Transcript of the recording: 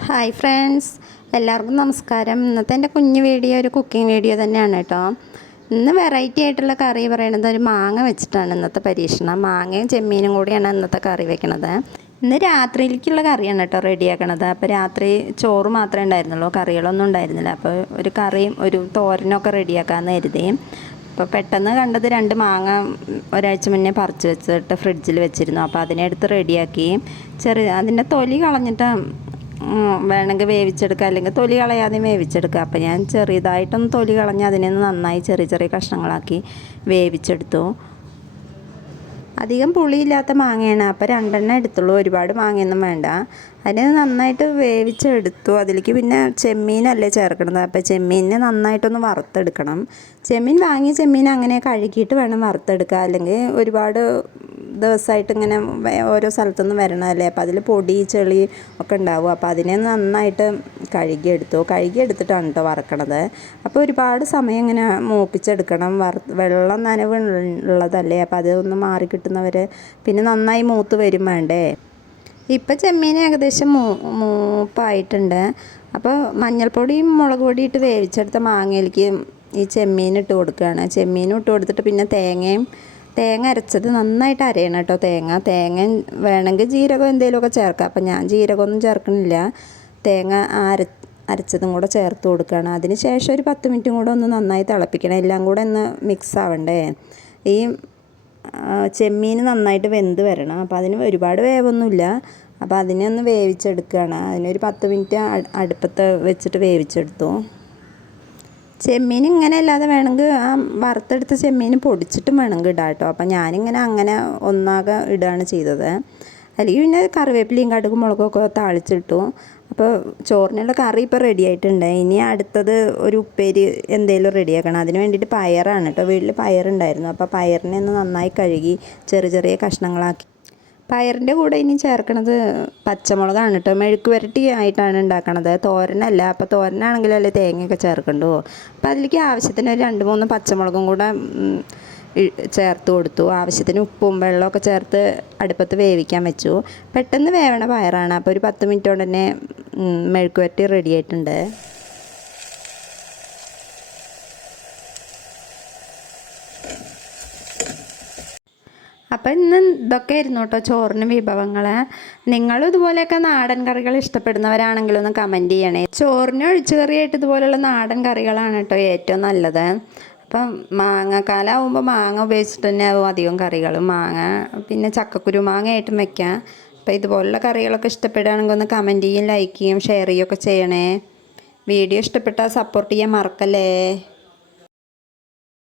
Hi friends, എല്ലാവർക്കും നമസ്കാരം. ഇന്നത്തെ എൻ്റെ കുഞ്ഞു വീഡിയോ ഒരു കുക്കിംഗ് വീഡിയോ തന്നെയാണ് കേട്ടോ. ഇന്ന് വെറൈറ്റി ആയിട്ടുള്ള കറി പറയണത് ഒരു മാങ്ങ വെച്ചിട്ടാണ് ഇന്നത്തെ പരീക്ഷണം. മാങ്ങയും ചെമ്മീനും കൂടിയാണ് ഇന്നത്തെ കറി വെക്കണത്. ഇന്ന് രാത്രിയിലേക്കുള്ള കറിയാണ് കേട്ടോ റെഡിയാക്കണത്. അപ്പോൾ രാത്രി ചോറ് മാത്രമേ ഉണ്ടായിരുന്നുള്ളൂ, കറികളൊന്നും ഉണ്ടായിരുന്നില്ല. അപ്പോൾ ഒരു കറിയും ഒരു തോരനൊക്കെ റെഡിയാക്കാമെന്ന് കരുതി. അപ്പോൾ പെട്ടെന്ന് കണ്ടത് 2 മാങ്ങ ഒരാഴ്ച മുന്നേ പറിച്ച് വെച്ചിട്ട് ഫ്രിഡ്ജിൽ വെച്ചിരുന്നു. അപ്പോൾ അതിനെടുത്ത് റെഡിയാക്കി അതിൻ്റെ തൊലി കളഞ്ഞിട്ട് വേണമെങ്കിൽ വേവിച്ചെടുക്കുക, അല്ലെങ്കിൽ തൊലി കളയാതെ വേവിച്ചെടുക്കുക. അപ്പോൾ ഞാൻ ചെറിയതായിട്ടൊന്ന് തൊലി കളഞ്ഞ് അതിനെ നന്നായി ചെറിയ ചെറിയ കഷ്ണങ്ങളാക്കി വേവിച്ചെടുത്തു. അധികം പുളിയില്ലാത്ത മാങ്ങയാണ്, അപ്പോൾ 2 എടുത്തുള്ളൂ, ഒരുപാട് മാങ്ങയൊന്നും വേണ്ട. അതിനെ നന്നായിട്ട് വേവിച്ചെടുത്തു. അതിലേക്ക് പിന്നെ ചെമ്മീനല്ലേ ചേർക്കണത്, അപ്പോൾ ചെമ്മീനെ നന്നായിട്ടൊന്ന് വറുത്തെടുക്കണം. വാങ്ങിയ ചെമ്മീൻ അങ്ങനെ കഴുകിയിട്ട് വേണം വറുത്തെടുക്കുക, അല്ലെങ്കിൽ ഒരുപാട് ദിവസമായിട്ട് ഇങ്ങനെ ഓരോ സ്ഥലത്തുനിന്ന് വരണതല്ലേ, അപ്പോൾ അതിൽ പൊടി ചെളി ഒക്കെ ഉണ്ടാവും. അപ്പോൾ അതിനെ നന്നായിട്ട് കഴുകിയെടുത്തിട്ടാണ് കേട്ടോ വറക്കണത്. അപ്പോൾ ഒരുപാട് സമയം ഇങ്ങനെ മൂപ്പിച്ചെടുക്കണം. വെള്ളം നനവ് ഉള്ളതല്ലേ, അപ്പോൾ അതൊന്ന് മാറി കിട്ടുന്നവരെ പിന്നെ നന്നായി മൂത്ത് വരും വേണ്ടേ. ഇപ്പം ചെമ്മീൻ ഏകദേശം മൂപ്പായിട്ടുണ്ട്. അപ്പോൾ മഞ്ഞൾപ്പൊടിയും മുളക് പൊടി ഇട്ട് വേവിച്ചെടുത്ത മാങ്ങയിലേക്ക് ഈ ചെമ്മീൻ ഇട്ട് കൊടുക്കുകയാണ്. ചെമ്മീനും ഇട്ട് കൊടുത്തിട്ട് പിന്നെ തേങ്ങ അരച്ചത് നന്നായിട്ട് അരയണം കേട്ടോ. തേങ്ങ വേണമെങ്കിൽ ജീരകം എന്തെങ്കിലുമൊക്കെ ചേർക്കാം. അപ്പം ഞാൻ ജീരകമൊന്നും ചേർക്കണില്ല, തേങ്ങ അരച്ചതും കൂടെ ചേർത്ത് കൊടുക്കുകയാണ്. അതിന് ശേഷം ഒരു 10 മിനിറ്റും കൂടെ ഒന്ന് നന്നായി തിളപ്പിക്കണം, എല്ലാം കൂടെ ഒന്ന് മിക്സ് ആവണ്ടേ. ഈ ചെമ്മീൻ നന്നായിട്ട് വെന്ത് വരണം. അപ്പോൾ അതിന് ഒരുപാട് വേവൊന്നുമില്ല, അപ്പോൾ അതിനെ ഒന്ന് വേവിച്ചെടുക്കുകയാണ്. അതിനൊരു 10 മിനിറ്റ് അടുപ്പത്ത് വെച്ചിട്ട് വേവിച്ചെടുത്തു. ചെമ്മീൻ ഇങ്ങനെ അല്ലാതെ വേണമെങ്കിൽ ആ വറുത്തെടുത്ത ചെമ്മീൻ പൊടിച്ചിട്ടും വേണമെങ്കിൽ ഇടാം കേട്ടോ. അപ്പം അങ്ങനെ ഒന്നാകെ ഇടുകയാണ് ചെയ്തത്. അല്ലെങ്കിൽ പിന്നെ കറിവേപ്പിലയും കടുകും മുളകൊക്കെ താളിച്ചിട്ടു. അപ്പോൾ ചോറിനുള്ള കറി ഇപ്പോൾ റെഡി ആയിട്ടുണ്ട്. ഇനി അടുത്തത് ഒരു ഉപ്പേരി എന്തെങ്കിലും റെഡിയാക്കണം. അതിന് വേണ്ടിയിട്ട് പയറാണ് കേട്ടോ. വീട്ടിൽ പയറുണ്ടായിരുന്നു, അപ്പോൾ പയറിനെ ഒന്ന് നന്നായി കഴുകി ചെറിയ കഷ്ണങ്ങളാക്കി. പയറിൻ്റെ കൂടെ ഇനി ചേർക്കണത് പച്ചമുളകാണ് കേട്ടോ. മെഴുക്ക് വരട്ടി ആയിട്ടാണ് ഉണ്ടാക്കണത്, തോരനല്ല. അപ്പോൾ തോരനാണെങ്കിലല്ലേ തേങ്ങയൊക്കെ ചേർക്കണ്ടോ. അപ്പോൾ അതിലേക്ക് ആവശ്യത്തിന് ഒരു 2-3 പച്ചമുളകും കൂടെ ചേർത്ത് കൊടുത്തു. ആവശ്യത്തിന് ഉപ്പും വെള്ളമൊക്കെ ചേർത്ത് അടുപ്പത്ത് വേവിക്കാൻ വെച്ചു. പെട്ടെന്ന് വേവണ പയറാണ്, അപ്പോൾ ഒരു 10 മിനിറ്റ് കൊണ്ട് തന്നെ മെഴുക്ക് വരട്ടി റെഡി ആയിട്ടുണ്ട്. അപ്പം ഇന്ന് ഇതൊക്കെ ആയിരുന്നു കേട്ടോ ചോറിന് വിഭവങ്ങൾ. നിങ്ങളും ഇതുപോലെയൊക്കെ നാടൻ കറികൾ ഇഷ്ടപ്പെടുന്നവരാണെങ്കിലൊന്ന് കമൻറ്റ് ചെയ്യണേ. ചോറിന് ഒഴിച്ചുകറിയായിട്ട് ഇതുപോലെയുള്ള നാടൻ കറികളാണ് കേട്ടോ ഏറ്റവും നല്ലത്. അപ്പം മാങ്ങക്കാലാവുമ്പോൾ മാങ്ങ ഉപയോഗിച്ചിട്ട് തന്നെ ആവും അധികം കറികളും. പിന്നെ ചക്കക്കുരു മാങ്ങയായിട്ടും വയ്ക്കാം. അപ്പോൾ ഇതുപോലുള്ള കറികളൊക്കെ ഇഷ്ടപ്പെടുകയാണെങ്കിൽ ഒന്ന് കമൻറ്റ് ചെയ്യും, ലൈക്ക് ചെയ്യും, ഷെയർ ചെയ്യുകയൊക്കെ ചെയ്യണേ. വീഡിയോ ഇഷ്ടപ്പെട്ടാൽ സപ്പോർട്ട് ചെയ്യാൻ മറക്കല്ലേ.